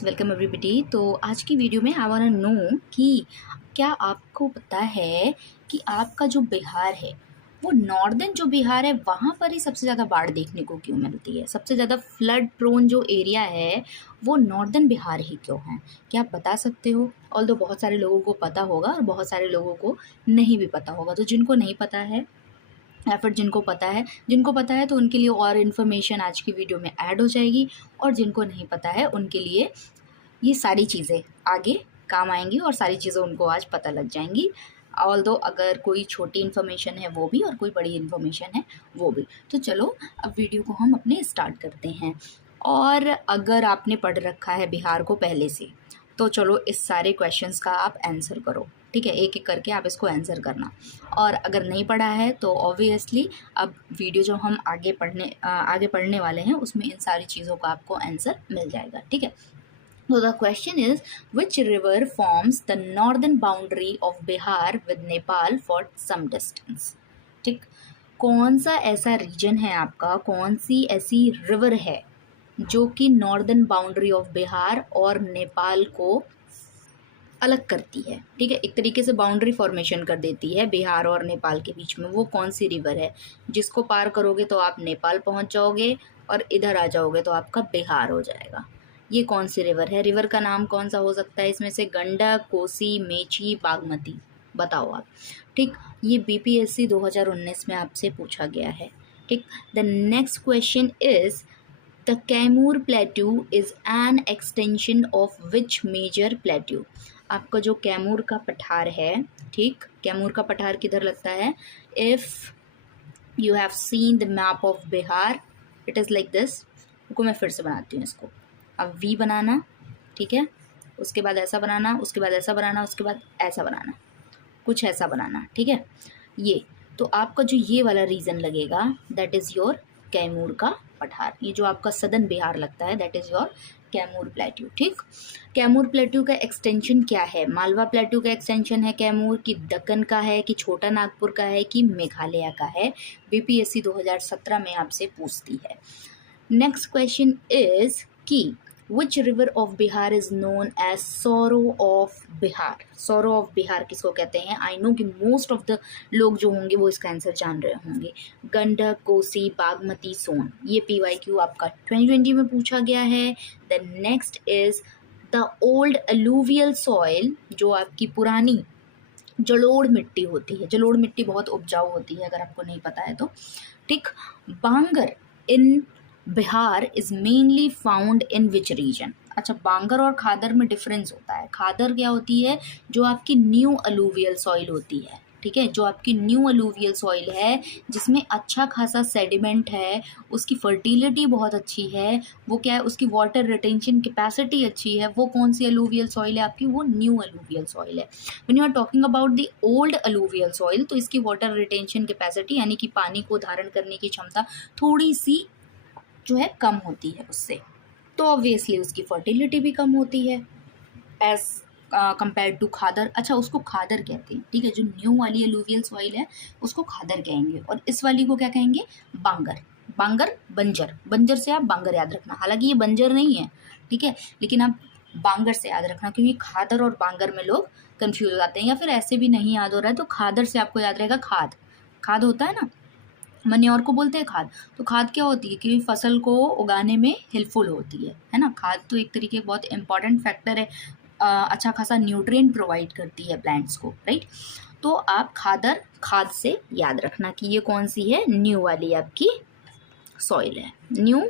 Welcome everybody. तो आज की वीडियो में आई वांट टू नो कि क्या आपको पता है कि आपका जो बिहार है वो नॉर्दर्न जो बिहार है वहाँ पर ही सबसे ज़्यादा बाढ़ देखने को क्यों मिलती है। सबसे ज़्यादा फ्लड प्रोन जो एरिया है वो नॉर्दर्न बिहार ही क्यों है। क्या आप बता सकते हो? ऑल्दो बहुत सारे लोगों को पता होगा और बहुत सारे लोगों को नहीं भी पता होगा। तो जिनको नहीं पता है या फिर जिनको पता है तो उनके लिए और इन्फॉर्मेशन आज की वीडियो में ऐड हो जाएगी, और जिनको नहीं पता है उनके लिए ये सारी चीज़ें आगे काम आएंगी और सारी चीज़ें उनको आज पता लग जाएंगी। ऑल्दो अगर कोई छोटी इन्फॉर्मेशन है वो भी और कोई बड़ी इन्फॉर्मेशन है वो भी। तो चलो अब वीडियो को हम अपने स्टार्ट करते हैं। और अगर आपने पढ़ रखा है बिहार को पहले से तो चलो इस सारे क्वेश्चंस का आप आंसर करो, ठीक है। एक एक करके आप इसको आंसर करना। और अगर नहीं पढ़ा है तो ऑब्वियसली अब वीडियो जो हम आगे पढ़ने वाले हैं उसमें इन सारी चीज़ों का आपको आंसर मिल जाएगा, ठीक है। So the question is, which river forms the northern boundary of Bihar with Nepal for some distance? ठीक, कौन सा ऐसा रीजन है आपका, कौन सी ऐसी रिवर है जो कि नॉर्दर्न बाउंड्री ऑफ बिहार और नेपाल को अलग करती है, ठीक है। एक तरीके से बाउंड्री फॉर्मेशन कर देती है बिहार और नेपाल के बीच में। वो कौन सी रिवर है जिसको पार करोगे तो आप नेपाल पहुंच जाओगे और इधर आ जाओगे तो आपका बिहार हो जाएगा। ये कौन सी रिवर है? रिवर का नाम कौन सा हो सकता है इसमें से? गंडक, कोसी, मेची, बागमती। बताओ आप, ठीक। ये बीपीएससी 2019 में आपसे पूछा गया है, ठीक। The next question is, the Kaimur plateau is an extension of which major plateau? आपका जो कैमूर का पठार है, ठीक, कैमूर का पठार किधर लगता है? If you have seen the map of Bihar it is like this. रुको मैं फिर से बनाती हूँ इसको। अब वी बनाना, ठीक है, उसके बाद ऐसा बनाना, उसके बाद ऐसा बनाना, उसके बाद ऐसा बनाना, कुछ ऐसा बनाना, ठीक है। ये तो आपका जो ये वाला रीजन लगेगा दैट इज़ योर कैमूर का पठार। ये जो आपका सदर्न बिहार लगता है that is your Kaimur plateau, ठीक। कैमूर प्लेट्यू का एक्सटेंशन क्या है? मालवा प्लेट्यू का एक्सटेंशन है कैमूर, कि दक्कन का है, कि छोटा नागपुर का है, कि मेघालय का है? बीपीएससी 2017 में आपसे पूछती है। नेक्स्ट क्वेश्चन इज कि which river of Bihar is known as sorrow of Bihar? Sorrow of Bihar किसको कहते हैं? आई नो कि मोस्ट ऑफ द लोग जो होंगे वो इसका आंसर जान रहे होंगे। गंडक, कोसी, बागमती, सोन। ये PYQ आपका 2020 में पूछा गया है। The next is the old alluvial soil, जो आपकी पुरानी जलोढ़ मिट्टी होती है। जलोढ़ मिट्टी बहुत उपजाऊ होती है अगर आपको नहीं पता है तो, ठीक। Bangar in Bihar is mainly found in which region? अच्छा, बांगर और खादर में डिफरेंस होता है। खादर क्या होती है? जो आपकी न्यू अलूवियल सॉइल होती है, ठीक है। जो आपकी न्यू अलूवियल सॉइल है जिसमें अच्छा खासा सेडिमेंट है, उसकी फर्टिलिटी बहुत अच्छी है, वो क्या है, उसकी वाटर रिटेंशन कैपेसिटी अच्छी है, वो कौन सी अलूवियल सॉइल है आपकी? वो न्यू अलूवियल सॉइल है। When you are talking about the old alluvial soil तो इसकी वाटर रिटेंशन कैपेसिटी यानी कि पानी को धारण करने की क्षमता थोड़ी सी जो है कम होती है उससे, तो ऑब्वियसली उसकी फर्टिलिटी भी कम होती है एज कंपेयर टू खादर। अच्छा, उसको खादर कहते हैं, ठीक है। जो न्यू वाली अलूवियल सॉइल है उसको खादर कहेंगे, और इस वाली को क्या कहेंगे? बांगर। बांगर बंजर, बंजर से आप बांगर याद रखना। हालांकि ये बंजर नहीं है, ठीक है, लेकिन आप बांगर से याद रखना क्योंकि खादर और बांगर में लोग कंफ्यूज हो जाते हैं। या फिर ऐसे भी नहीं याद हो रहा है तो खादर से आपको याद रहेगा खाद। खाद होता है ना, मन्योर को बोलते हैं खाद। तो खाद क्या होती है कि फसल को उगाने में हेल्पफुल होती है ना। खाद तो एक तरीके बहुत इंपॉर्टेंट फैक्टर है, अच्छा खासा न्यूट्रिएंट प्रोवाइड करती है प्लांट्स को, राइट। तो आप खाद से याद रखना कि ये कौन सी है? न्यू वाली आपकी सॉइल है, न्यू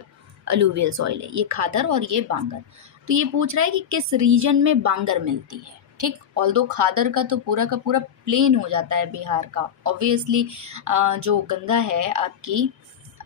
अलूवियल सॉइल है ये खादर और ये बांगर। तो ये पूछ रहा है कि किस रीजन में बांगर मिलती है, ठीक। ऑल्दो खादर का तो पूरा का पूरा प्लेन हो जाता है बिहार का ऑब्वियसली। जो गंगा है आपकी,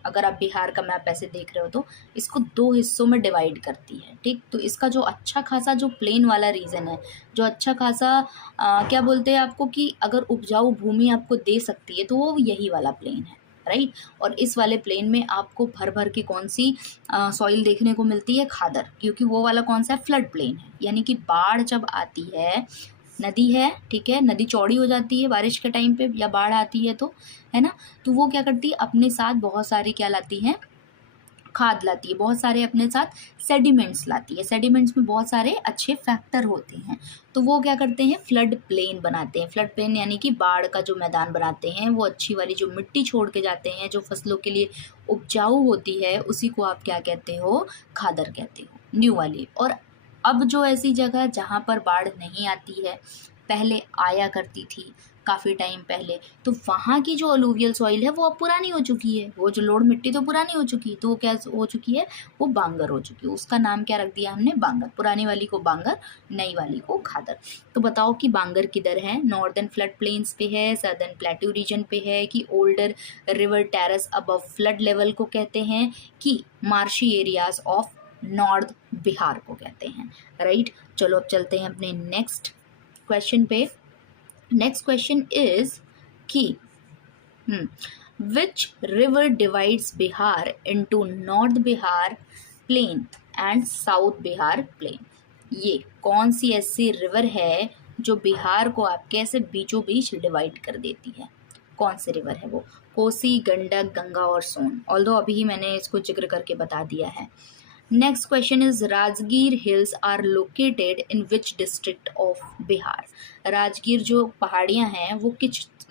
अगर आप बिहार का मैप ऐसे देख रहे हो तो इसको दो हिस्सों में डिवाइड करती है, ठीक। तो इसका जो अच्छा खासा जो प्लेन वाला रीजन है, जो अच्छा खासा क्या बोलते हैं आपको कि अगर उपजाऊ भूमि आपको दे सकती है तो वो यही वाला प्लेन है, राइट। और इस वाले प्लेन में आपको भर भर के कौन सी सॉइल देखने को मिलती है? खादर, क्योंकि वो वाला कौन सा है? फ्लड प्लेन है। यानी कि बाढ़ जब आती है, नदी है, ठीक है, नदी चौड़ी हो जाती है बारिश के टाइम पे या बाढ़ आती है तो, है ना, तो वो क्या करती है? अपने साथ बहुत सारी क्या लाती है? खाद लाती है, बहुत सारे अपने साथ सेडिमेंट्स लाती है। सेडिमेंट्स में बहुत सारे अच्छे फैक्टर होते हैं, तो वो क्या करते हैं, फ्लड प्लेन बनाते हैं। फ्लड प्लेन यानी कि बाढ़ का जो मैदान बनाते हैं, वो अच्छी वाली जो मिट्टी छोड़ के जाते हैं, जो फसलों के लिए उपजाऊ होती है, उसी को आप क्या कहते हो, खादर कहते हो, न्यू वाली। और अब जो ऐसी जगह जहाँ पर बाढ़ नहीं आती है, पहले आया करती थी काफ़ी टाइम पहले, तो वहाँ की जो अलूवियल सॉइल है वो अब पुरानी हो चुकी है, वो जो लोड मिट्टी तो पुरानी हो चुकी है, तो वो क्या हो चुकी है, वो बांगर हो चुकी है। उसका नाम क्या रख दिया हमने, बांगर। पुरानी वाली को बांगर, नई वाली को खादर। तो बताओ कि बांगर किधर है, नॉर्दर्न फ्लड प्लेन्स पे है, सदर्न प्लेट्यू रीजन पे है, कि older river terrace above flood level को कहते हैं, कि marshy areas of north Bihar को कहते हैं, राइट। चलो अब चलते हैं अपने नेक्स्ट क्वेश्चन पे। नेक्स्ट क्वेश्चन इज कि which river divides Bihar into north Bihar plain and south Bihar plain. ये कौन सी ऐसी रिवर है जो बिहार को आपके ऐसे बीचों बीच डिवाइड कर देती है, कौन सी रिवर है वो, कोसी, गंडक, गंगा और सोन। ऑल्दो अभी ही मैंने इसको जिक्र करके बता दिया है। Next question is Rajgir hills are located in which district of Bihar. Rajgir जो पहाड़ियाँ हैं वो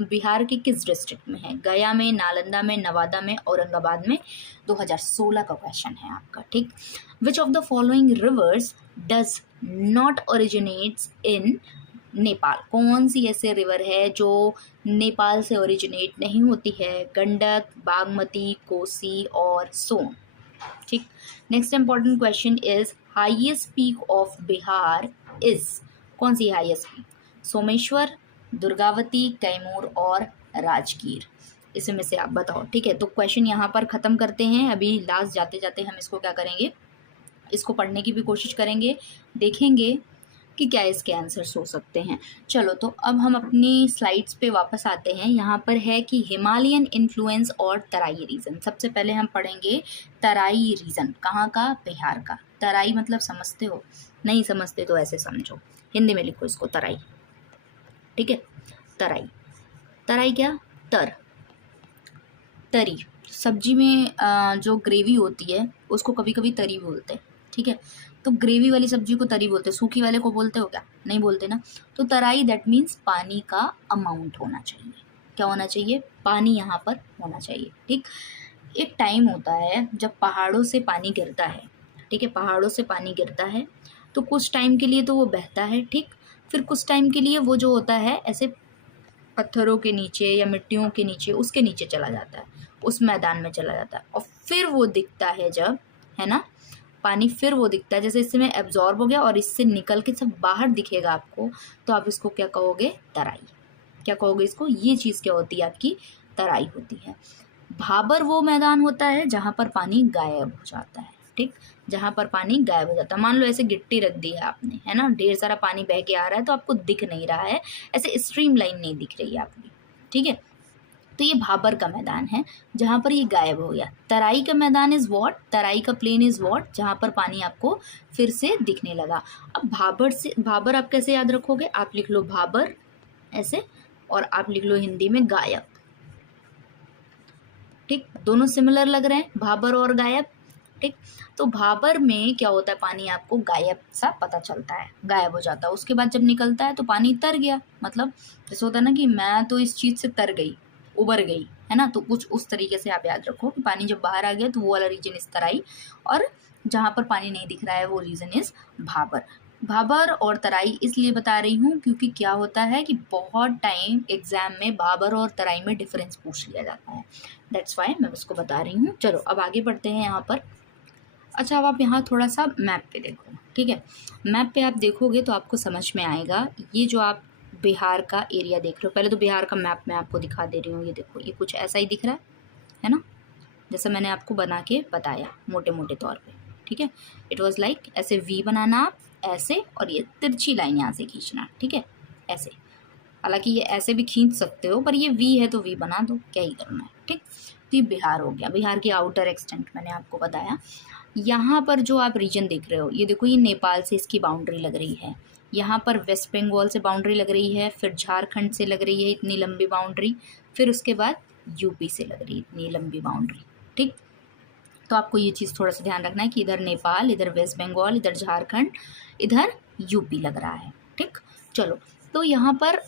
बिहार के किस डिस्ट्रिक्ट में है, गया में, नालंदा में, नवादा में, औरंगाबाद में। 2016 का क्वेश्चन है आपका, ठीक। विच of the following reverse does not originates इन नेपाल। कौन सी ऐसे रिवर है जो नेपाल से ओरिजिनेट नहीं होती है, गंडक, बागमती, कोसी और सोन, ठीक। Next important question is highest peak of Bihar is, कौन सी हाईएस्ट पीक, सोमेश्वर, दुर्गावती, कैमूर और राजगीर। इसमें से आप बताओ, ठीक है। तो क्वेश्चन यहाँ पर ख़त्म करते हैं। अभी लास्ट जाते जाते हम इसको क्या करेंगे, इसको पढ़ने की भी कोशिश करेंगे, देखेंगे कि क्या इसके आंसर्स हो सकते हैं। चलो तो अब हम अपनी स्लाइड्स पे वापस आते हैं। यहाँ पर है कि हिमालयन इन्फ्लुएंस और तराई रीजन। सबसे पहले हम पढ़ेंगे तराई रीजन, कहाँ का, बिहार का। तराई मतलब समझते हो, नहीं समझते तो ऐसे समझो, हिंदी में लिखो इसको तराई, ठीक है। तराई, तराई क्या, तरी। सब्जी में जो ग्रेवी होती है उसको कभी कभी तरी बोलते हैं, ठीक है। तो ग्रेवी वाली सब्जी को तरी बोलते हैं, सूखी वाले को बोलते हो क्या, नहीं बोलते ना। तो तराई दैट मीन्स पानी का अमाउंट होना चाहिए, क्या होना चाहिए, पानी यहाँ पर होना चाहिए, ठीक। एक टाइम होता है जब पहाड़ों से पानी गिरता है, ठीक है, पहाड़ों से पानी गिरता है, तो कुछ टाइम के लिए तो वो बहता है, ठीक। फिर कुछ टाइम के लिए वो जो होता है ऐसे पत्थरों के नीचे या मिट्टियों के नीचे, उसके नीचे चला जाता है, उस मैदान में चला जाता है, और फिर वो दिखता है जब, है ना, पानी फिर वो दिखता है, जैसे इसमें एब्जॉर्ब हो गया और इससे निकल के सब बाहर दिखेगा आपको, तो आप इसको क्या कहोगे, तराई। क्या कहोगे इसको, ये चीज़ क्या होती है आपकी, तराई होती है। भाबर वो मैदान होता है जहाँ पर पानी गायब हो जाता है, ठीक, जहाँ पर पानी गायब हो जाता है। मान लो ऐसे गिट्टी रख दी है आपने, है ना, ढेर सारा पानी बह के आ रहा है तो आपको दिख नहीं रहा है, ऐसे स्ट्रीम लाइन नहीं दिख रही है आपकी, ठीक है। तो ये भाबर का मैदान है जहाँ पर ये गायब हो गया। तराई का मैदान इज वॉट, तराई का प्लेन इज वॉट, जहाँ पर पानी आपको फिर से दिखने लगा। अब भाबर आप कैसे याद रखोगे, आप लिख लो भाबर ऐसे, और आप लिख लो हिंदी में गायब, ठीक, दोनों सिमिलर लग रहे हैं, भाबर और गायब, ठीक। तो भाबर में क्या होता है, पानी आपको गायब सा पता चलता है, गायब हो जाता है। उसके बाद जब निकलता है तो पानी तर गया, मतलब जैसे होता है ना कि मैं तो इस चीज़ से तर गई, उबर गई, है ना, तो कुछ उस तरीके से आप याद रखो कि पानी जब बाहर आ गया तो वो वाला रीजन इस तराई, और जहाँ पर पानी नहीं दिख रहा है वो रीजन इज भाबर। भाबर और तराई इसलिए बता रही हूँ क्योंकि क्या होता है कि बहुत टाइम एग्जाम में भाबर और तराई में डिफरेंस पूछ लिया जाता है, दैट्स वाई मैं उसको बता रही हूँ। चलो अब आगे बढ़ते हैं यहाँ पर। अच्छा, अब आप यहाँ थोड़ा सा मैप पे देखो, ठीक है। मैप पे आप देखोगे तो आपको समझ में आएगा। ये जो आप बिहार का एरिया देख रहे हो, पहले तो बिहार का मैप मैं आपको दिखा दे रही हूँ। ये देखो, ये कुछ ऐसा ही दिख रहा है ना, जैसा मैंने आपको बना के बताया मोटे मोटे तौर पे, ठीक है। इट वाज लाइक ऐसे वी बनाना आप ऐसे, और ये तिरछी लाइन यहाँ से खींचना, ठीक है, ऐसे। हालांकि ये ऐसे भी खींच सकते हो, पर ये वी है तो वी बना दो, क्या ही करना है, ठीक। तो ये बिहार हो गया, बिहार की आउटर एक्सटेंट मैंने आपको बताया। यहाँ पर जो आप रीजन देख रहे हो, ये देखो, ये नेपाल से इसकी बाउंड्री लग रही है, यहाँ पर वेस्ट बंगाल से बाउंड्री लग रही है, फिर झारखंड से लग रही है इतनी लंबी बाउंड्री, फिर उसके बाद यूपी से लग रही है इतनी लंबी बाउंड्री, ठीक। तो आपको ये चीज़ थोड़ा सा ध्यान रखना है कि इधर नेपाल, इधर वेस्ट बंगाल, इधर झारखंड, इधर यूपी लग रहा है। ठीक, चलो तो यहाँ पर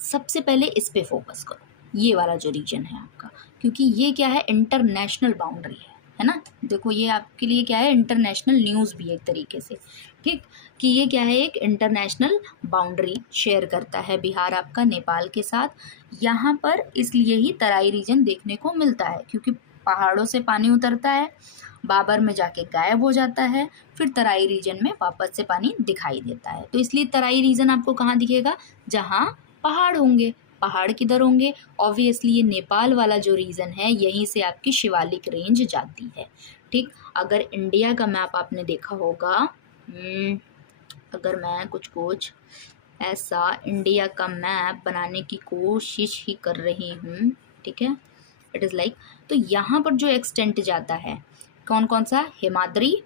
सबसे पहले इस पे फोकस करो, ये वाला जो रीजन है आपका, क्योंकि ये क्या है, इंटरनेशनल बाउंड्री है ना। देखो ये आपके लिए क्या है, इंटरनेशनल न्यूज़ भी है एक तरीके से। ठीक, कि ये क्या है, एक इंटरनेशनल बाउंड्री शेयर करता है बिहार आपका नेपाल के साथ। यहाँ पर इसलिए ही तराई रीजन देखने को मिलता है, क्योंकि पहाड़ों से पानी उतरता है, बाबर में जाके गायब हो जाता है, फिर तराई रीजन में वापस से पानी दिखाई देता है। तो इसलिए तराई रीजन आपको कहाँ दिखेगा, जहाँ पहाड़ होंगे। पहाड़ किधर होंगे, ऑब्वियसली ये नेपाल वाला जो रीजन है, यहीं से आपकी शिवालिक रेंज जाती है। ठीक, अगर इंडिया का मैप आपने देखा होगा, अगर मैं कुछ ऐसा इंडिया का मैप बनाने की कोशिश ही कर रही हूँ, ठीक है, इट इज़ लाइक, तो यहाँ पर जो एक्सटेंट जाता है कौन कौन सा, हिमाद्री,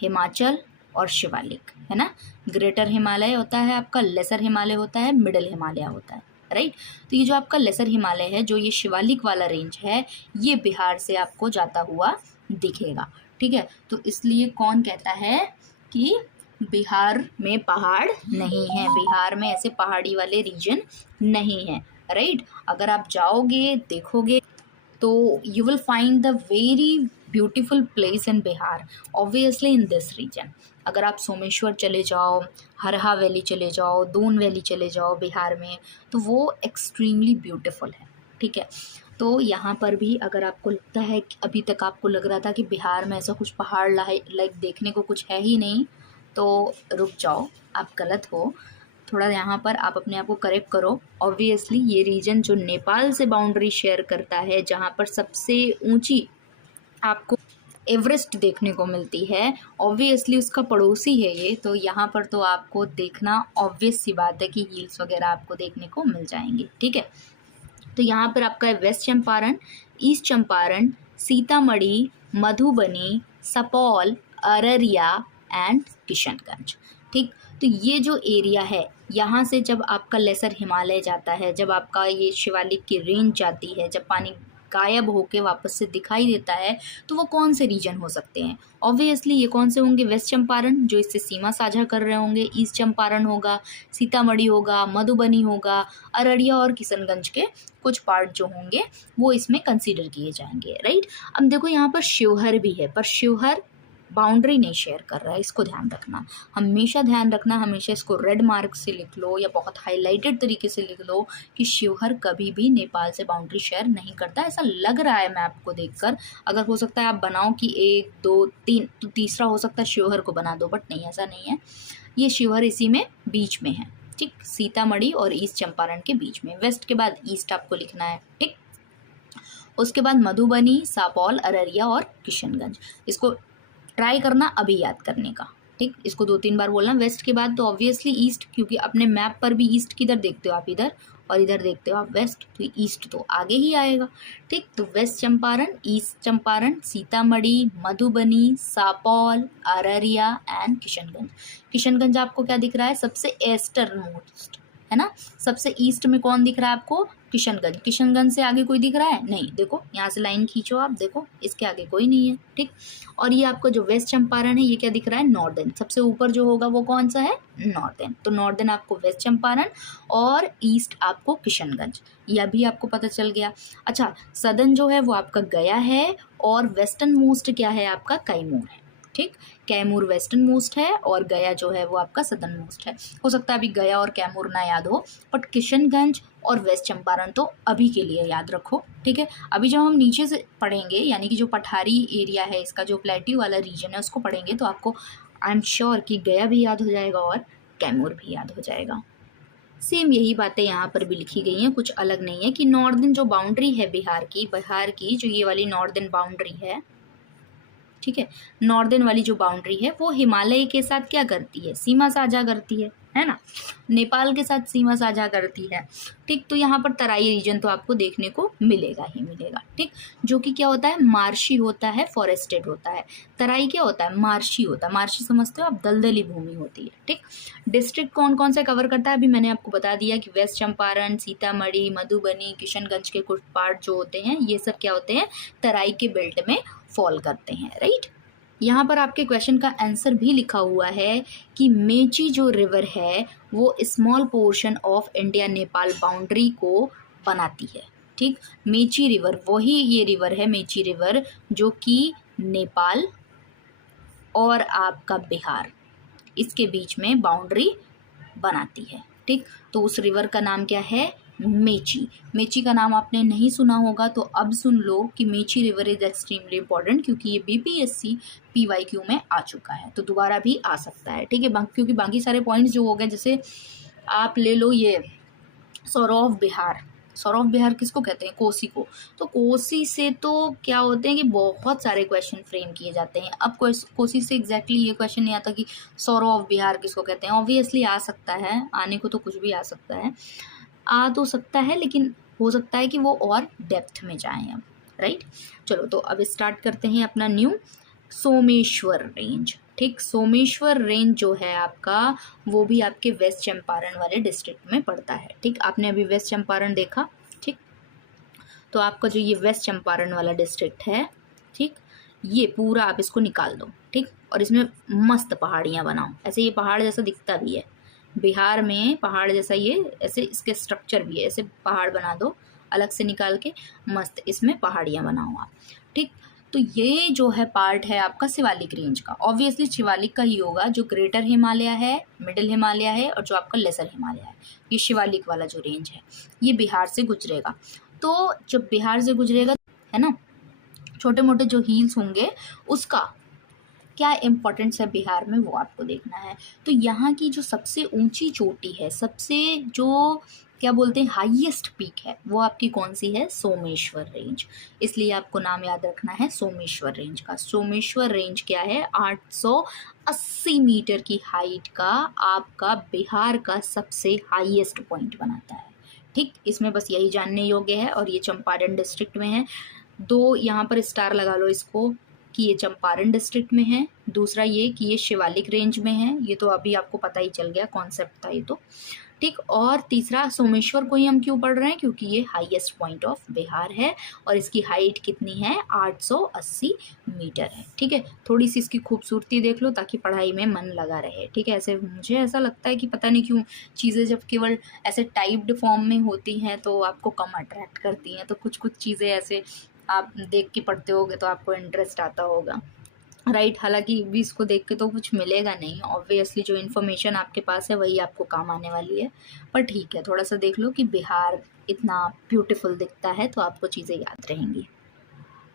हिमाचल और शिवालिक, है ना। ग्रेटर हिमालय होता है आपका, लेसर हिमालय होता है, मिडल हिमालय होता है, राइट। तो ये जो आपका लेसर हिमालय है, जो ये शिवालिक वाला रेंज है, ये बिहार से आपको जाता हुआ दिखेगा। ठीक है, तो इसलिए कौन कहता है कि बिहार में पहाड़ नहीं है, बिहार में ऐसे पहाड़ी वाले रीजन नहीं है, राइट। अगर आप जाओगे देखोगे तो you will find the very beautiful place in Bihar, obviously in this region. अगर आप सोमेश्वर चले जाओ, हरहा वैली चले जाओ, दून वैली चले जाओ बिहार में, तो वो एक्सट्रीमली ब्यूटीफुल है। ठीक है, तो यहाँ पर भी अगर आपको लगता है कि अभी तक आपको लग रहा था कि बिहार में ऐसा कुछ पहाड़ लाइक देखने को कुछ है ही नहीं, तो रुक जाओ, आप गलत हो। थोड़ा यहाँ पर आप अपने आप को करेक्ट करो। ऑब्वियसली ये रीजन जो नेपाल से बाउंड्री शेयर करता है, जहाँ पर सबसे ऊंची आपको एवरेस्ट देखने को मिलती है, ऑब्वियसली उसका पड़ोसी है ये, तो यहाँ पर तो आपको देखना ऑब्वियस सी बात है कि हिल्स वगैरह आपको देखने को मिल जाएंगे। ठीक है, तो यहाँ पर आपका है west Champaran, east Champaran, Sitamarhi, Madhubani, Supaul, Araria and Kishanganj. ठीक, तो ये जो एरिया है, यहाँ से जब आपका लेसर हिमालय जाता है, जब आपका ये शिवालिक की रेंज जाती है, जब पानी गायब होके वापस से दिखाई देता है, तो वो कौन से रीजन हो सकते हैं, ऑब्वियसली ये कौन से होंगे, वेस्ट चंपारण जो इससे सीमा साझा कर रहे होंगे, ईस्ट चंपारण होगा, सीतामढ़ी होगा, मधुबनी होगा, अररिया और किशनगंज के कुछ पार्ट जो होंगे वो इसमें कंसीडर किए जाएंगे, राइट। अब देखो यहाँ पर शिवहर भी है, पर शिवहर बाउंड्री नहीं शेयर कर रहा है, इसको ध्यान रखना, हमेशा ध्यान रखना, हमेशा इसको रेड मार्क से लिख लो या बहुत हाईलाइटेड तरीके से लिख लो कि शिवहर कभी भी नेपाल से बाउंड्री शेयर नहीं करता। ऐसा लग रहा है मैप को देखकर, अगर हो सकता है आप बनाओ कि 1 2 3, तो तीसरा हो सकता है शिवहर को बना दो, बट नहीं, ऐसा नहीं है, ये शिवहर इसी में बीच में है। ठीक, सीतामढ़ी और ईस्ट चंपारण के बीच में, वेस्ट के बाद ईस्ट आपको लिखना है। ठीक, उसके बाद मधुबनी, सुपौल, अररिया और किशनगंज, इसको ट्राई करना अभी याद करने का। ठीक, इसको 2-3 बार बोलना। वेस्ट के बाद तो ऑब्वियसली ईस्ट, क्योंकि अपने मैप पर भी ईस्ट किधर देखते हो आप, इधर, और इधर देखते हो आप वेस्ट, तो ईस्ट तो आगे ही आएगा। ठीक, तो west Champaran, east Champaran, Sitamarhi, Madhubani, Supaul, Araria and Kishanganj. Kishanganj आपको क्या दिख रहा है, सबसे ईस्टर्न मोस्ट, है ना, सबसे ईस्ट में कौन दिख रहा है आपको, किशनगंज। किशनगंज से आगे कोई दिख रहा है, नहीं, देखो यहाँ से लाइन खींचो आप, देखो इसके आगे कोई नहीं है। ठीक, और ये आपका जो वेस्ट चंपारण है, ये क्या दिख रहा है, नॉर्दर्न, सबसे ऊपर जो होगा वो कौन सा है, नॉर्दर्न। तो नॉर्दर्न आपको वेस्ट चंपारण और ईस्ट आपको किशनगंज, यह भी आपको पता चल गया। अच्छा, सदर्न जो है वो आपका गया है, और वेस्टर्न मोस्ट क्या है आपका, कैमूर है। ठीक, कैमूर वेस्टर्न मोस्ट है और गया जो है वो आपका सदर्न मोस्ट है। हो सकता है अभी गया और कैमूर ना याद हो, बट किशनगंज और वेस्ट चंपारण तो अभी के लिए याद रखो। ठीक है, अभी जब हम नीचे से पढ़ेंगे, यानी कि जो पठारी एरिया है इसका, जो प्लेट्यू वाला रीजन है, उसको पढ़ेंगे तो आपको आई एम श्योर कि गया भी याद हो जाएगा और कैमूर भी याद हो जाएगा। सेम यही बातें यहाँ पर भी लिखी गई हैं, कुछ अलग नहीं है, कि नॉर्दर्न जो बाउंड्री है बिहार की जो ये वाली नॉर्दर्न बाउंड्री है, ठीक है, नॉर्दर्न वाली जो बाउंड्री है वो हिमालय के साथ क्या करती है, सीमा साझा करती है ना, नेपाल के साथ सीमा साझा करती है। ठीक, तो यहाँ पर तराई रीजन तो आपको देखने को मिलेगा ही मिलेगा। ठीक, जो कि क्या होता है, मार्शी होता है, फॉरेस्टेड होता है। तराई क्या होता है, मार्शी होता है। मार्शी समझते हो आप, दलदली भूमि होती है। ठीक, डिस्ट्रिक्ट कौन कौन से कवर करता है, अभी मैंने आपको बता दिया कि वेस्ट चंपारण, सीतामढ़ी, मधुबनी, किशनगंज के कुछ पार्ट जो होते हैं, ये सब क्या होते हैं, तराई के बेल्ट में फॉल करते हैं, राइट। यहाँ पर आपके क्वेश्चन का आंसर भी लिखा हुआ है कि मेची जो रिवर है वो small portion of India Nepal boundary को बनाती है, ठीक। मेची रिवर, वही ये रिवर है मेची रिवर, जो कि नेपाल और आपका बिहार, इसके बीच में बाउंड्री बनाती है, ठीक। तो उस रिवर का नाम क्या है? मेची। मेची का नाम आपने नहीं सुना होगा तो अब सुन लो कि Mechi river is extremely important, क्योंकि ये बीपीएससी पीवाईक्यू में आ चुका है, तो दोबारा भी आ सकता है, ठीक है। क्योंकि बाकी सारे पॉइंट्स जो हो गए, जैसे आप ले लो ये सौरव बिहार, सौरव बिहार किसको कहते हैं? कोसी को। तो कोसी से तो क्या होते हैं कि बहुत सारे क्वेश्चन फ्रेम किए जाते हैं। अब कोसी से एग्जैक्टली ये क्वेश्चन नहीं आता कि सौरव बिहार किसको कहते हैं। ऑब्वियसली आ सकता है, आने को तो कुछ भी आ सकता है, आ तो सकता है, लेकिन हो सकता है कि वो और डेप्थ में जाएं अब, राइट। चलो तो अब स्टार्ट करते हैं अपना न्यू सोमेश्वर रेंज, ठीक। सोमेश्वर रेंज जो है आपका, वो भी आपके वेस्ट चंपारण वाले डिस्ट्रिक्ट में पड़ता है, ठीक। आपने अभी वेस्ट चंपारण देखा, ठीक। तो आपका जो ये वेस्ट चंपारण वाला डिस्ट्रिक्ट है, ठीक, ये पूरा आप इसको निकाल दो, ठीक। और इसमें मस्त पहाड़ियाँ बनाओ, ऐसे ये पहाड़ जैसा दिखता भी है, बिहार में पहाड़ जैसा ये ऐसे इसके स्ट्रक्चर भी है, ऐसे पहाड़ बना दो अलग से निकाल के, मस्त इसमें पहाड़ियाँ बनाओ आप, ठीक। तो ये जो है पार्ट है आपका शिवालिक रेंज का, ऑब्वियसली शिवालिक का ही होगा, जो ग्रेटर हिमालय है, मिडिल हिमालय है और जो आपका लेसर हिमालय है, ये शिवालिक वाला जो रेंज है ये बिहार से गुजरेगा। तो जब बिहार से गुजरेगा है ना, छोटे मोटे जो हिल्स होंगे उसका क्या इम्पोर्टेंस है बिहार में, वो आपको देखना है। तो यहाँ की जो सबसे ऊंची चोटी है, सबसे जो क्या बोलते हैं हाईएस्ट पीक है, वो आपकी कौन सी है? सोमेश्वर रेंज। इसलिए आपको नाम याद रखना है सोमेश्वर रेंज का। सोमेश्वर रेंज क्या है? 880 मीटर की हाइट का आपका बिहार का सबसे हाईएस्ट पॉइंट बनाता है, ठीक। इसमें बस यही जानने योग्य है, और ये चंपारण डिस्ट्रिक्ट में है। दो यहाँ पर स्टार लगा लो इसको कि ये चंपारण डिस्ट्रिक्ट में है, दूसरा ये कि ये शिवालिक रेंज में है, ये तो अभी आपको पता ही चल गया, कॉन्सेप्ट था ये तो, ठीक। और तीसरा सोमेश्वर को ही हम क्यों पढ़ रहे हैं? क्योंकि ये हाईएस्ट पॉइंट ऑफ बिहार है और इसकी हाइट कितनी है? 880 मीटर है, ठीक है। थोड़ी सी इसकी खूबसूरती देख लो ताकि पढ़ाई में मन लगा रहे, ठीक है। ऐसे मुझे ऐसा लगता है कि पता नहीं क्यों चीज़ें जब केवल ऐसे टाइप्ड फॉर्म में होती हैं तो आपको कम अट्रैक्ट करती हैं, तो कुछ कुछ चीज़ें ऐसे आप देख के पढ़ते होगे तो आपको इंटरेस्ट आता होगा, राइट। हालांकि भी इसको देख के तो कुछ मिलेगा नहीं, ऑब्वियसली जो इन्फॉर्मेशन आपके पास है वही आपको काम आने वाली है, पर ठीक है, थोड़ा सा देख लो कि बिहार इतना ब्यूटीफुल दिखता है तो आपको चीज़ें याद रहेंगी।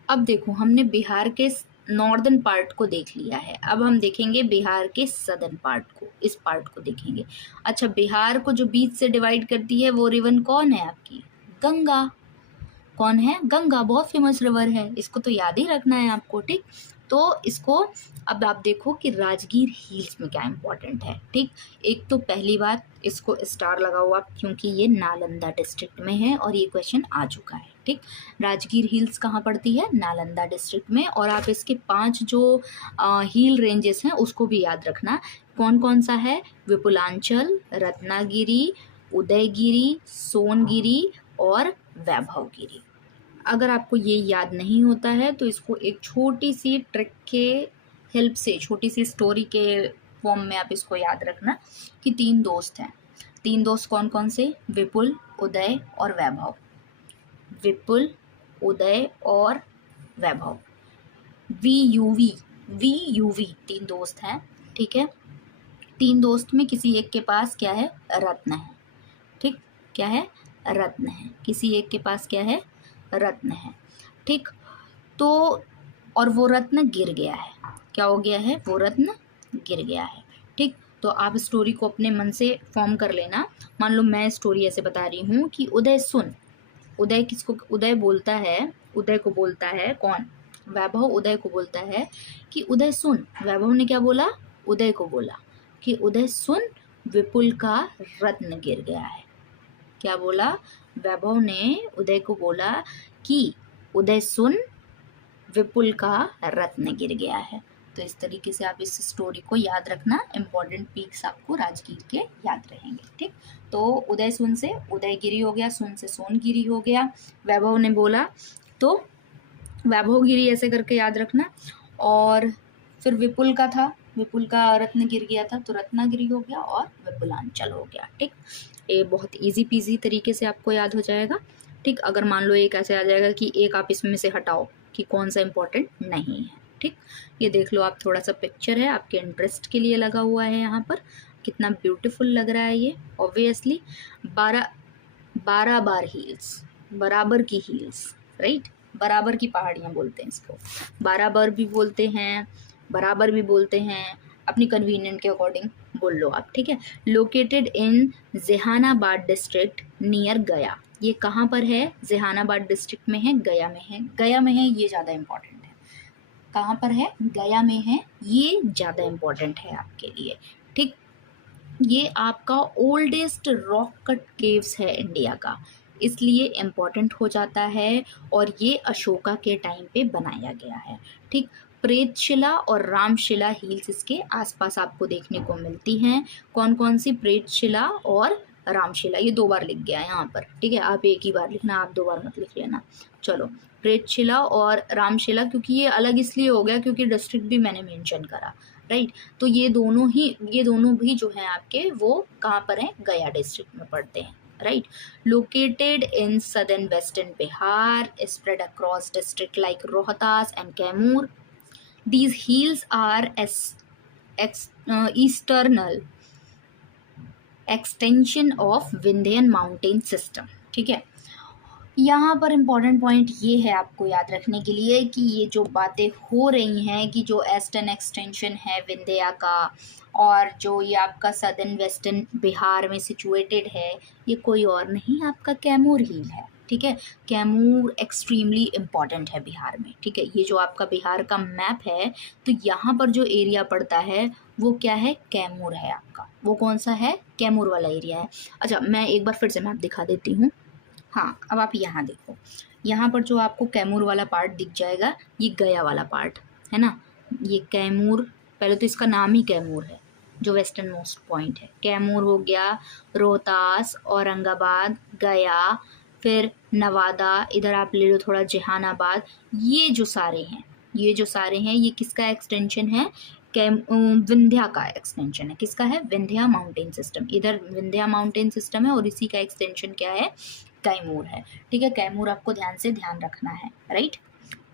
अब देखो, हमने बिहार के नॉर्दर्न पार्ट को देख लिया है, अब हम देखेंगे बिहार के सदर्न पार्ट को, इस पार्ट को देखेंगे। अच्छा, बिहार को जो बीच से डिवाइड करती है वो रिवर कौन है आपकी? गंगा। कौन है? गंगा, बहुत फेमस रिवर है, इसको तो याद ही रखना है आपको, ठीक। तो इसको अब आप देखो कि राजगीर हिल्स में क्या इंपॉर्टेंट है, ठीक। एक तो पहली बात, इसको स्टार लगाओ आप क्योंकि ये नालंदा डिस्ट्रिक्ट में है और ये क्वेश्चन आ चुका है, ठीक। राजगीर हिल्स कहाँ पड़ती है? नालंदा डिस्ट्रिक्ट में। और आप इसके 5 जो हिल रेंजेस हैं उसको भी याद रखना, कौन कौन सा है? विपुलांचल, रत्नागिरी, उदयगिरी, सोनगिरी और वैभवगिरी। अगर आपको ये याद नहीं होता है तो इसको एक छोटी सी ट्रिक के हेल्प से, छोटी सी स्टोरी के फॉर्म में आप इसको याद रखना कि 3 दोस्त हैं। 3 दोस्त कौन कौन से? विपुल, उदय और वैभव। विपुल, उदय और वैभव, वी यू वी 3 दोस्त हैं, ठीक है। 3 दोस्त में किसी एक के पास क्या है? रत्न है, ठीक। क्या है? रत्न है। किसी एक के पास क्या है? रत्न है, ठीक। तो और वो रत्न गिर गया है। क्या हो गया है? वो रत्न गिर गया है, ठीक। तो आप स्टोरी को अपने मन से फॉर्म कर लेना। मान लो मैं स्टोरी ऐसे बता रही हूँ कि उदय सुन, उदय किसको? उदय बोलता है, उदय को बोलता है कौन? वैभव उदय को बोलता है कि उदय सुन। वैभव ने क्या बोला? उदय को बोला कि उदय सुन, विपुल का रत्न गिर गया है। क्या बोला? वैभव ने उदय को बोला कि उदय सुन, विपुल का रत्न गिर गया है। तो इस तरीके से आप इस स्टोरी को याद रखना, इंपॉर्टेंट पीक्स आपको राजगीर के याद रहेंगे, ठीक। तो उदय सुन से उदयगिरी हो गया, सुन से सोनगिरी हो गया। वैभव ने बोला तो वैभवगिरी ऐसे करके याद रखना। और फिर विपुल का था, विपुल का रत्न गिर गया था तो रत्नागिरी हो गया और विपुलांचल हो गया। ठीक, ये बहुत इजी पीजी तरीके से आपको याद हो जाएगा। ठीक, अगर मान लो एक ऐसे आ जाएगा कि एक आप इसमें से हटाओ कि कौन सा इंपॉर्टेंट नहीं है। ठीक, ये देख लो आप, थोड़ा सा पिक्चर है आपके इंटरेस्ट के लिए लगा हुआ है यहाँ पर, कितना ब्यूटीफुल लग रहा है ये। ऑब्वियसली 12 बार हील्स, बराबर की हील्स, राइट, बराबर की पहाड़ियाँ बोलते हैं इसको, 12 बार भी बोलते हैं, बराबर भी बोलते हैं, अपनी कन्वीनियंट के अकॉर्डिंग बोल लो आप। ठीक है, located in Jehanabad district near गया। ये कहाँ पर है? जेहानाबाद डिस्ट्रिक्ट में है, गया में है। गया में है ये ज़्यादा इम्पोर्टेंट है। कहाँ पर है? गया में है, ये ज़्यादा इम्पोर्टेंट है आपके लिए। ठीक, ये आपका ओल्डेस्ट रॉक कट केव्स है इंडिया का, इसलिए इम्पॉर्टेंट हो जाता है। और ये अशोका के टाइम पे बनाया गया है। ठीक, प्रेतशिला और रामशिला हिल्स इसके आसपास आपको देखने को मिलती हैं। कौन कौन सी? प्रेतशिला और रामशिला, ये 2 बार लिख गया है यहाँ पर। ठीक है, आप एक ही बार लिखना, आप 2 बार मत लिख लेना। चलो, प्रेतशिला और रामशिला, क्योंकि ये अलग इसलिए हो गया क्योंकि डिस्ट्रिक्ट भी मैंने मेंशन करा, राइट। तो ये दोनों भी जो हैं आपके, वो कहाँ पर हैं? गया डिस्ट्रिक्ट में पड़ते हैं, right. Located in southern western Bihar, spread across district like Rohtas and Kaimur. These hills are eastern extension of Vindhyan mountain system. ठीक है, यहाँ पर इम्पॉर्टेंट पॉइंट ये है आपको याद रखने के लिए कि ये जो बातें हो रही हैं कि जो ईस्टर्न एक्सटेंशन है विंध्या का, और जो ये आपका सदर्न वेस्टर्न बिहार में सिचुएटेड है, ये कोई और नहीं आपका कैमूर हिल है। ठीक है, कैमूर एक्सट्रीमली इम्पॉर्टेंट है बिहार में। ठीक है, ये जो आपका बिहार का मैप है, तो यहाँ पर जो एरिया पड़ता है वो क्या है? कैमूर है आपका। वो कौन सा है? कैमूर वाला एरिया है। अच्छा, मैं एक बार फिर से मैप दिखा देती हूँ। हाँ, अब आप यहाँ देखो, यहाँ पर जो आपको कैमूर वाला पार्ट दिख जाएगा, ये गया वाला पार्ट है ना। ये कैमूर, पहले तो इसका नाम ही कैमूर है, जो वेस्टर्न मोस्ट पॉइंट है। कैमूर हो गया, रोहतास, औरंगाबाद, गया, फिर नवादा, इधर आप ले लो थोड़ा जहानाबाद। ये जो सारे हैं, ये किसका एक्सटेंशन है? विंध्या का एक्सटेंशन है। किसका है? Vindhya mountain system. इधर विंध्या माउंटेन सिस्टम है और इसी का एक्सटेंशन क्या है? कैमूर है। ठीक है, कैमूर आपको ध्यान रखना है, राइट।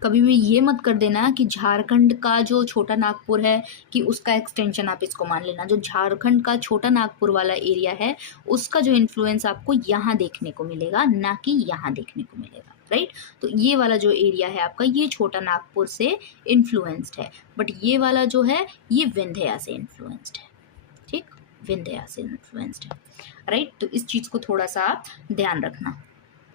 कभी भी ये मत कर देना कि झारखंड का जो छोटा नागपुर है कि उसका एक्सटेंशन आप इसको मान लेना। जो झारखंड का छोटा नागपुर वाला एरिया है, उसका जो इन्फ्लुएंस आपको यहाँ देखने को मिलेगा, ना कि यहाँ देखने को मिलेगा, राइट। तो ये वाला जो एरिया है आपका, ये छोटा नागपुर से इन्फ्लुएंस्ड है, बट ये वाला जो है ये विंध्या से इन्फ्लुएंस्ड है। ठीक, विंध्या से इन्फ्लुएंस्ड है, राइट। तो इस चीज़ को थोड़ा सा ध्यान रखना।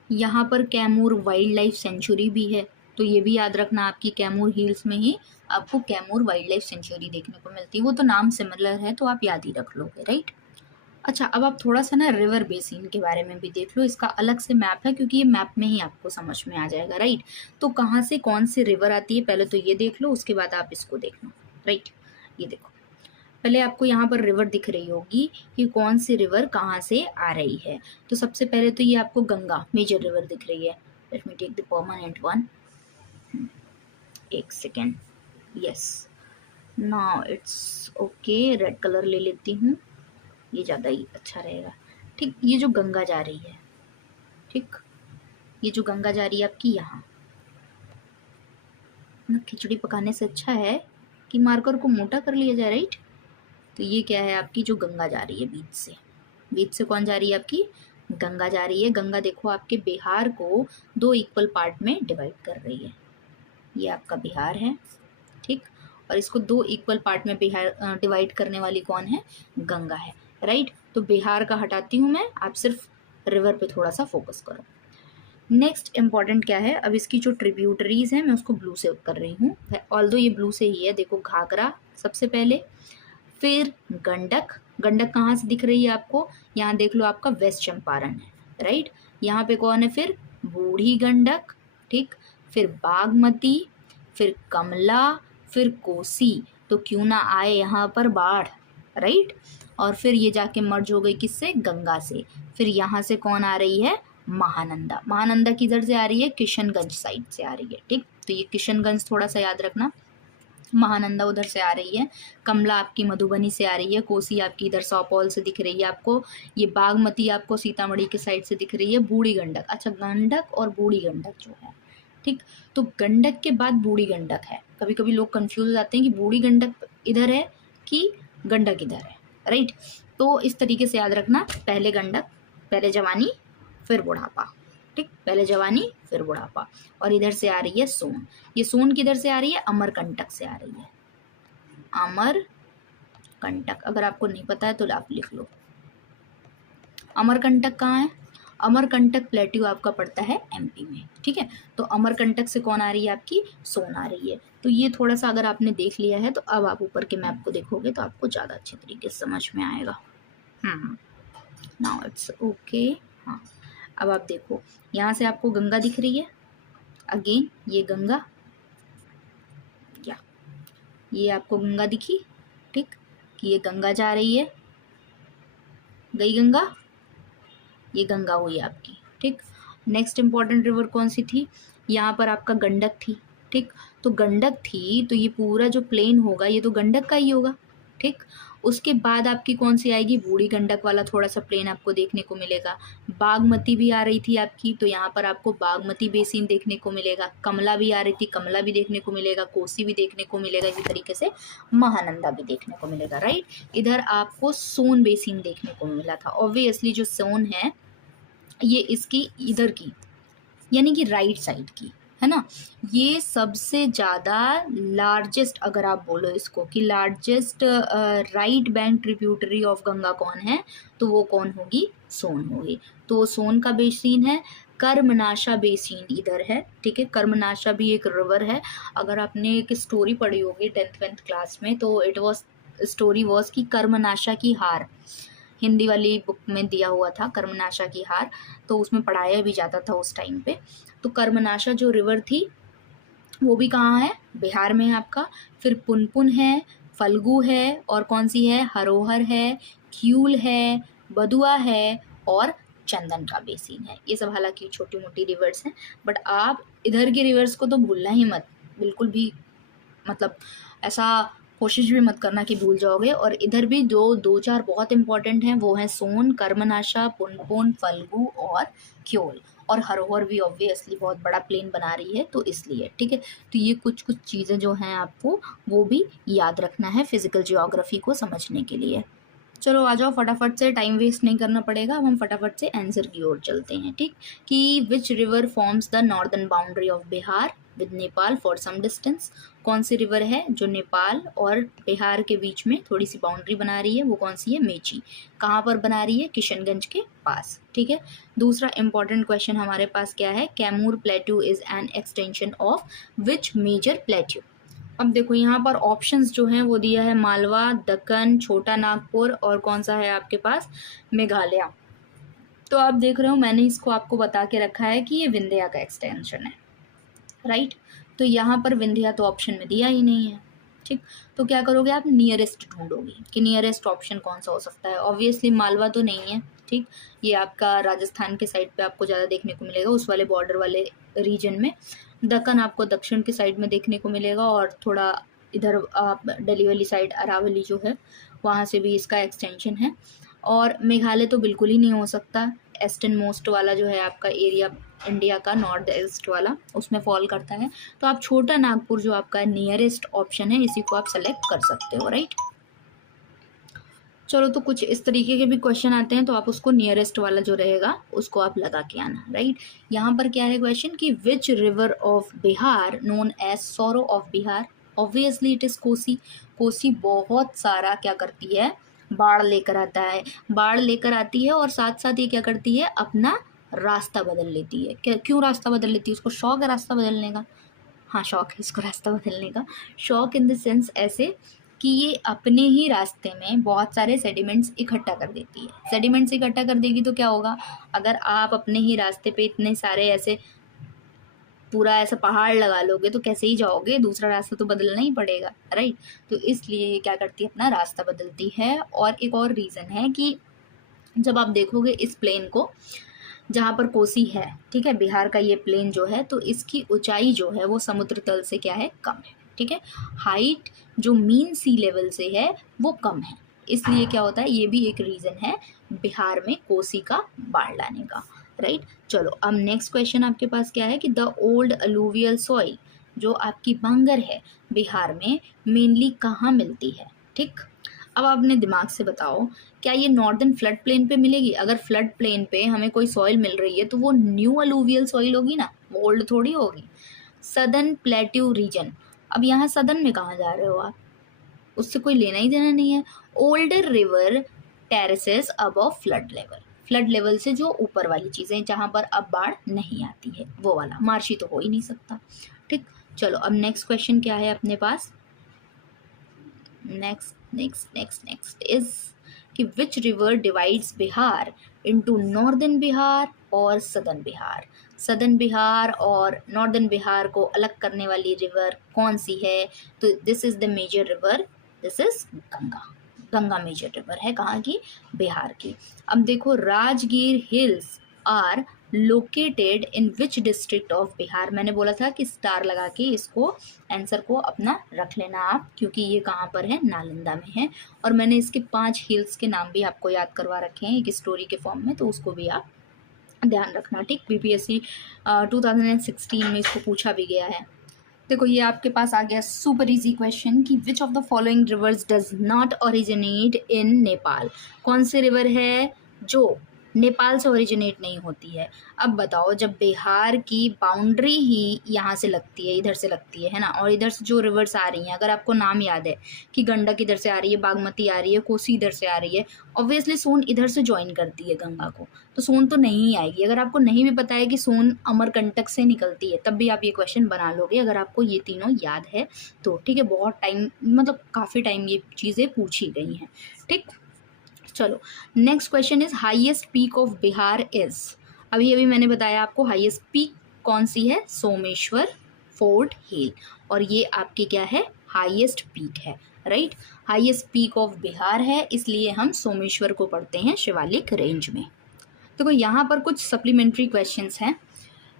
यहाँ पर कैमूर वाइल्ड लाइफ सेंचुरी भी है, तो ये भी याद रखना, आपकी कैमूर हिल्स में ही आपको कैमूर वाइल्ड लाइफ सेंचुरी देखने को मिलती है। वो तो नाम सिमिलर है तो आप याद ही रख लोगे, राइट। अच्छा, अब आप थोड़ा सा ना रिवर बेसिन के बारे में भी देख लो। इसका अलग से मैप है, क्योंकि ये मैप में ही आपको समझ में आ जाएगा, राइट। तो कहाँ से कौन सी रिवर आती है पहले तो ये देख लो, उसके बाद आप इसको देखना, राइट। ये देखो, पहले आपको यहाँ पर रिवर दिख रही होगी कि कौन सी रिवर कहाँ से आ रही है। तो सबसे पहले तो ये आपको गंगा मेजर रिवर दिख रही है। Let me take the permanent one, एक second, yes, now it's okay. Red colour ले लेती हूँ, ये ज़्यादा ही अच्छा रहेगा। ठीक, ये जो गंगा जा रही है, ठीक, ये जो गंगा जा रही है आपकी यहाँ ना, खिचड़ी पकाने से अच्छा है कि मार्कर को मोटा कर लिया जाए, राइट। तो ये क्या है आपकी जो गंगा जा रही है बीच से कौन जा रही है? आपकी गंगा जा रही है। गंगा देखो आपके बिहार को 2 इक्वल पार्ट में डिवाइड कर रही है। ये आपका बिहार है, ठीक, और इसको 2 इक्वल पार्ट में बिहार डिवाइड करने वाली कौन है? गंगा है, राइट। तो बिहार का हटाती हूँ मैं, आप सिर्फ रिवर पे थोड़ा सा फोकस करो। नेक्स्ट इम्पॉर्टेंट क्या है? अब इसकी जो ट्रिब्यूटरीज है मैं उसको ब्लू से कर रही हूँ, ऑल्दो ये ब्लू से ही है। देखो, घाघरा सबसे पहले, फिर गंडक। गंडक कहाँ से दिख रही है आपको? यहाँ देख लो, आपका वेस्ट चंपारण है, राइट। यहाँ पे कौन है फिर? बूढ़ी गंडक, ठीक, फिर बागमती, फिर कमला, फिर कोसी। तो क्यों ना आए यहाँ पर बाढ़, राइट। और फिर ये जाके मर्ज हो गई किससे? गंगा से। फिर यहाँ से कौन आ रही है? महानंदा। महानंदा किधर से आ रही है? किशनगंज साइड से आ रही है, ठीक। तो ये किशनगंज थोड़ा सा याद रखना, महानंदा उधर से आ रही है, कमला आपकी मधुबनी से आ रही है, कोसी आपकी इधर सौपौल से दिख रही है आपको, ये बागमती आपको सीतामढ़ी के साइड से दिख रही है, बूढ़ी गंडक, अच्छा गंडक और बूढ़ी गंडक जो है, ठीक, तो गंडक के बाद बूढ़ी गंडक है। कभी कभी लोग कंफ्यूज हो जाते हैं कि बूढ़ी गंडक इधर है कि गंडक इधर है, राइट। तो इस तरीके से याद रखना, पहले गंडक, पहले जवानी फिर बुढ़ापा, ठीक, पहले जवानी फिर बुढ़ापा। और इधर से आ रही है सोन, ये सोन किधर से आ रही है, अमरकंटक से आ रही है, अमरकंटक। अगर आपको नहीं पता है तो आप लिख लो, अमरकंटक कहाँ है, अमरकंटक प्लेट्यू आपका पड़ता है एमपी में, ठीक है। तो अमरकंटक से कौन आ रही है, आपकी सोन आ रही है। तो ये थोड़ा सा अगर आपने देख लिया है तो अब आप ऊपर के मैप को देखोगे तो आपको ज़्यादा अच्छे तरीके से समझ में आएगा। Now it's okay. हाँ, अब आप देखो, यहाँ से आपको गंगा दिख रही है, अगेन ये गंगा, या ये आपको गंगा दिखी, ठीक, कि ये गंगा जा रही है, गई गंगा, ये गंगा हुई आपकी, ठीक। नेक्स्ट इंपॉर्टेंट रिवर कौन सी थी, यहाँ पर आपका गंडक थी, ठीक। तो गंडक थी तो ये पूरा जो प्लेन होगा ये तो गंडक का ही होगा, ठीक। उसके बाद आपकी कौन सी आएगी, बूढ़ी गंडक वाला थोड़ा सा प्लेन आपको देखने को मिलेगा। बागमती भी आ रही थी आपकी, तो यहाँ पर आपको बागमती बेसिन देखने को मिलेगा। कमला भी आ रही थी, कमला भी देखने को मिलेगा, कोसी भी देखने को मिलेगा, इसी तरीके से महानंदा भी देखने को मिलेगा, राइट। इधर आपको सोन बेसिन देखने को मिला था। ऑब्वियसली जो सोन है ये इसकी इधर की, यानी कि राइट साइड की, है ना। ये सबसे ज़्यादा लार्जेस्ट, अगर आप बोलो इसको कि largest right bank tributary of Ganga कौन है, तो वो कौन होगी, सोन होगी। तो सोन का बेसिन है। कर्मनाशा बेसिन इधर है, ठीक है। कर्मनाशा भी एक रिवर है। अगर आपने एक स्टोरी पढ़ी होगी 10th क्लास में, तो इट वॉज स्टोरी वॉज कि कर्मनाशा की हार, हिंदी वाली बुक में दिया हुआ था कर्मनाशा की हार, तो उसमें पढ़ाया भी जाता था उस टाइम पे। तो कर्मनाशा जो रिवर थी वो भी कहाँ है, बिहार में है आपका। फिर पुनपुन है, फल्गु है, और कौन सी है, हरोहर है, क्यूल है, बदुआ है, और चंदन का बेसिन है। ये सब हालांकि छोटी मोटी रिवर्स हैं, बट आप इधर के रिवर्स को तो भूलना ही मत, बिल्कुल भी, मतलब ऐसा कोशिश भी मत करना कि भूल जाओगे। और इधर भी दो चार बहुत इंपॉर्टेंट हैं, वो हैं सोन, कर्मनाशा, पुनपुन, फल्गु और क्योल। और हरोहर भी ऑब्वियसली बहुत बड़ा प्लेन बना रही है तो इसलिए, ठीक है। तो ये कुछ चीज़ें जो हैं आपको वो भी याद रखना है फिजिकल जियोग्राफी को समझने के लिए। चलो आ जाओ, फटाफट से, टाइम वेस्ट नहीं करना पड़ेगा। अब हम फटाफट से आंसर की ओर चलते हैं, ठीक। कि which river forms the northern boundary of Bihar with Nepal for some distance. कौन सी रिवर है जो नेपाल और बिहार के बीच में थोड़ी सी बाउंड्री बना रही है, वो कौन सी है, मेची। कहाँ पर बना रही है, किशनगंज के पास, ठीक है। दूसरा इंपॉर्टेंट क्वेश्चन हमारे पास क्या है, Kaimur plateau is an extension of which major plateau. अब देखो यहाँ पर ऑप्शंस जो हैं वो दिया है मालवा, दक्कन, छोटा नागपुर, और कौन सा है आपके पास, मेघालय। तो आप देख रहे हो मैंने इसको आपको बता के रखा है कि ये विंध्या का एक्सटेंशन है, राइट। तो यहाँ पर विंध्या तो ऑप्शन में दिया ही नहीं है, ठीक। तो क्या करोगे आप, नियरेस्ट ढूंढोगे कि नियरेस्ट ऑप्शन कौन सा हो सकता है। ऑब्वियसली मालवा तो नहीं है, ठीक। ये आपका राजस्थान के साइड पे आपको ज़्यादा देखने को मिलेगा, उस वाले बॉर्डर वाले रीजन में। दक्कन आपको दक्षिण के साइड में देखने को मिलेगा, और थोड़ा इधर आप दिल्ली वाली साइड अरावली जो है वहाँ से भी इसका एक्सटेंशन है। और मेघालय तो बिल्कुल ही नहीं हो सकता, ईस्टर्न मोस्ट वाला जो है आपका एरिया इंडिया का, नॉर्थ ईस्ट वाला, उसमें फॉल करता है। तो आप छोटा नागपुर जो आपका नियरेस्ट ऑप्शन है, इसी को आप सेलेक्ट कर सकते हो, राइट। चलो, तो कुछ इस तरीके के भी क्वेश्चन आते हैं, तो आप उसको नियरेस्ट वाला जो रहेगा उसको आप लगा के आना, राइट। यहाँ पर क्या है क्वेश्चन कि which river of Bihar known as sorrow of Bihar. Obviously it is Kosi. Kosi बहुत सारा क्या करती है, बाढ़ लेकर आता है, बाढ़ लेकर आती है, और साथ साथ ये क्या करती है, अपना रास्ता बदल लेती है। क्यों रास्ता बदल लेती है, उसको शौक है रास्ता बदलने का। हाँ, शौक है इसको रास्ता बदलने का। शौक इन द सेंस ऐसे कि ये अपने ही रास्ते में बहुत सारे सेडिमेंट्स इकट्ठा कर देती है। सेडिमेंट्स इकट्ठा कर देगी तो क्या होगा, अगर आप अपने ही रास्ते पे इतने सारे ऐसे पूरा ऐसा पहाड़ लगा लोगे तो कैसे ही जाओगे, दूसरा रास्ता तो बदलना ही पड़ेगा, राइट। तो इसलिए ये क्या करती है, अपना रास्ता बदलती है। और एक और रीज़न है कि जब आप देखोगे इस प्लेन को, जहाँ पर कोसी है, ठीक है, बिहार का ये प्लेन जो है, तो इसकी ऊंचाई जो है वो समुद्र तल से क्या है, कम है, ठीक है। हाइट जो मीन सी लेवल से है वो कम है, इसलिए क्या होता है, ये भी एक रीज़न है बिहार में कोसी का बाढ़ लाने का, राइट। चलो अब नेक्स्ट क्वेश्चन आपके पास क्या है कि द ओल्ड अलूवियल सॉइल, जो आपकी बांगर है बिहार में, मेनली कहाँ मिलती है, ठीक। अब आप अपने दिमाग से बताओ, क्या ये नॉर्दर्न फ्लड प्लेन पे मिलेगी? अगर फ्लड प्लेन पे हमें कोई सॉइल मिल रही है तो वो न्यू अलूवियल सॉइल होगी ना, वो ओल्ड थोड़ी होगी। सदर्न प्लेट्यू रीजन, अब यहाँ सदर्न में कहाँ जा रहे हो आप, उससे कोई लेना ही देना नहीं है। Older river terraces above flood level, flood level से जो ऊपर वाली चीज़ें जहाँ पर अब बाढ़ नहीं आती है वो वाला, मार्शी तो हो ही नहीं सकता, ठीक। चलो अब नेक्स्ट क्वेश्चन क्या है अपने पास, नेक्स्ट इज कि which river divides Bihar into northern Bihar और सदर्न बिहार। सदर्न बिहार और नॉर्दर्न बिहार को अलग करने वाली रिवर कौन सी है? तो this is the major river, this is Ganga. Ganga major river है कहाँ की? बिहार की। अब देखो, Rajgir hills are located in which district of Bihar. मैंने बोला था कि स्टार लगा के इसको आंसर को अपना रख लेना आप, क्योंकि ये कहाँ पर है, नालंदा में है। और मैंने इसके 5 हिल्स के नाम भी आपको याद करवा रखे हैं एक स्टोरी के फॉर्म में, तो उसको भी आप ध्यान रखना, ठीक। बीपीएससी 2016 में इसको पूछा भी गया है। देखो ये आपके पास आ गया सुपर इजी क्वेश्चन कि विच of the following reverse does not originate in Nepal. कौन सी रिवर है जो नेपाल से ओरिजिनेट नहीं होती है? अब बताओ, जब बिहार की बाउंड्री ही यहाँ से लगती है, इधर से लगती है ना, और इधर से जो रिवर्स आ रही हैं, अगर आपको नाम याद है कि गंडक इधर से आ रही है, बागमती आ रही है, कोसी इधर से आ रही है, ऑब्वियसली सोन इधर से ज्वाइन करती है गंगा को, तो सोन तो नहीं आएगी। अगर आपको नहीं भी पता है कि सोन अमरकंटक से निकलती है, तब भी आप ये क्वेश्चन बना लोगे अगर आपको ये तीनों याद है तो, ठीक है। बहुत टाइम, मतलब काफ़ी टाइम ये चीज़ें पूछी गई हैं, ठीक। चलो next question is highest peak of Bihar is. अभी मैंने बताया आपको हाईएस्ट पीक कौन सी है, सोमेश्वर फोर्ट हिल, और ये आपकी क्या है, हाईएस्ट पीक है, right. Highest peak of Bihar है, इसलिए हम सोमेश्वर को पढ़ते हैं शिवालिक रेंज में। देखो यहाँ पर कुछ सप्लीमेंट्री क्वेश्चंस हैं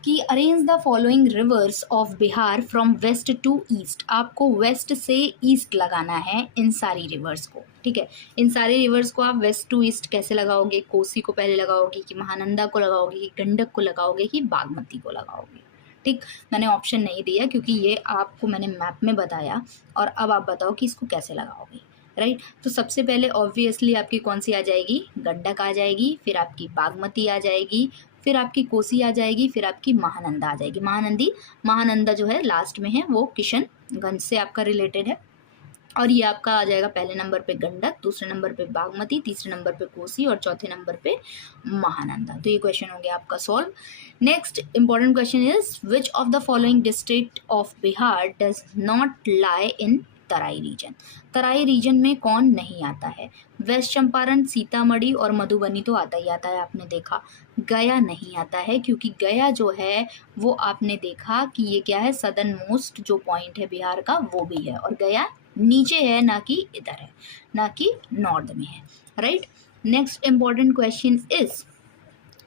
कि arrange the following rivers of Bihar from west to east. आपको वेस्ट से ईस्ट लगाना है इन सारी रिवर्स को, ठीक है। इन सारी रिवर्स को आप वेस्ट टू ईस्ट कैसे लगाओगे? कोसी को पहले लगाओगे कि महानंदा को लगाओगे कि गंडक को लगाओगे कि बागमती को लगाओगे, ठीक। मैंने ऑप्शन नहीं दिया क्योंकि ये आपको मैंने मैप में बताया, और अब आप बताओ कि इसको कैसे लगाओगे, राइट। तो सबसे पहले ऑब्वियसली आपकी कौन सी आ जाएगी, गंडक आ जाएगी, फिर आपकी बागमती आ जाएगी, फिर आपकी कोसी आ जाएगी, फिर आपकी महानंदा आ जाएगी। महानंदा जो है लास्ट में है, वो किशनगंज से आपका रिलेटेड है। और ये आपका आ जाएगा पहले नंबर पे गंडक, दूसरे नंबर पे बागमती, तीसरे नंबर पे कोसी और चौथे नंबर पे महानंदा। तो ये क्वेश्चन हो गया आपका solve. Next important question is which of the following district of Bihar does not lie in Terai region. Terai region में कौन नहीं आता है? वेस्ट चंपारण, सीतामढ़ी और मधुबनी तो आता ही आता है, आपने देखा। गया नहीं आता है, क्योंकि गया जो है वो आपने देखा कि ये क्या है, सदर्न मोस्ट जो पॉइंट है बिहार का वो भी है, और गया नीचे है, ना कि इधर है, ना कि नॉर्थ में है, right. Next important question is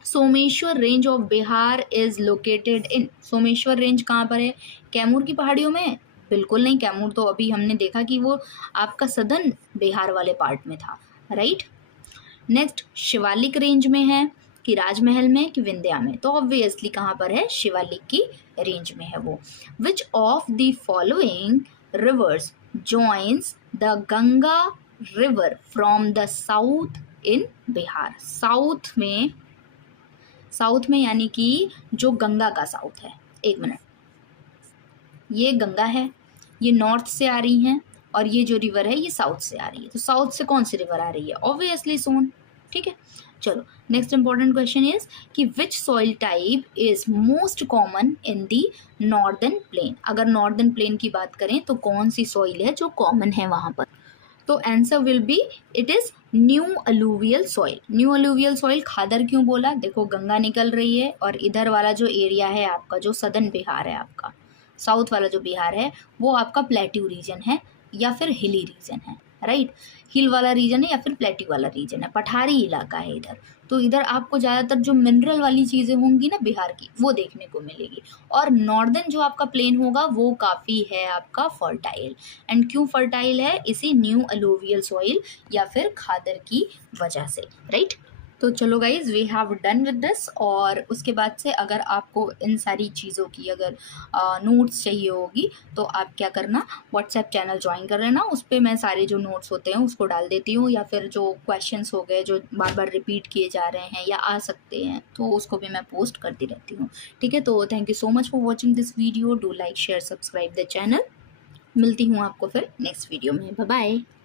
Someshwar range of Bihar is located in. Someshwar range कहाँ पर है? कैमूर की पहाड़ियों में? बिल्कुल नहीं, कैमूर तो अभी हमने देखा कि वो आपका सदर्न बिहार वाले पार्ट में था, राइट। नेक्स्ट शिवालिक रेंज में है कि राजमहल में कि विंध्या में? तो ऑब्वियसली कहाँ पर है, शिवालिक की रेंज में है वो। विच of the following reverse joins the Ganga river from the south in Bihar. South में यानी कि जो गंगा का साउथ है, एक मिनट, ये गंगा है, ये नॉर्थ से आ रही हैं, और ये जो रिवर है ये साउथ से आ रही है। तो साउथ से कौन सी रिवर आ रही है? ऑब्वियसली सोन, ठीक है। चलो नेक्स्ट इंपॉर्टेंट क्वेश्चन इज कि विच soil type is most common in the northern plain. अगर नॉर्दर्न प्लेन की बात करें तो कौन सी सॉइल है जो कॉमन है वहां पर? तो answer will be it is new alluvial soil. New alluvial soil khadar क्यों बोला? देखो गंगा निकल रही है, और इधर वाला जो एरिया है आपका, जो सदर्न बिहार है आपका, साउथ वाला जो बिहार है वो आपका प्लेट्यू रीजन है या फिर हिली रीजन है, राइट। हिल वाला रीजन है या फिर प्लेट्यू वाला रीजन है, पठारी इलाका है इधर, तो इधर आपको ज़्यादातर जो मिनरल वाली चीज़ें होंगी ना बिहार की, वो देखने को मिलेगी। और नॉर्दर्न जो आपका प्लेन होगा वो काफ़ी है आपका फर्टाइल। एंड क्यों फर्टाइल है? इसी न्यू अलूवियल सॉइल या फिर खादर की वजह से, राइट। तो चलो guys, we have done with this. और उसके बाद से अगर आपको इन सारी चीज़ों की अगर नोट्स चाहिए होगी तो आप क्या करना, व्हाट्सएप चैनल ज्वाइन कर लेना, उस पर मैं सारे जो नोट्स होते हैं उसको डाल देती हूँ, या फिर जो क्वेश्चंस हो गए जो बार बार रिपीट किए जा रहे हैं या आ सकते हैं तो उसको भी मैं पोस्ट करती रहती हूँ। ठीक है, तो thank you so much for watching this video. Do like share subscribe the channel. मिलती हूँ आपको फिर नेक्स्ट वीडियो में। Bye bye.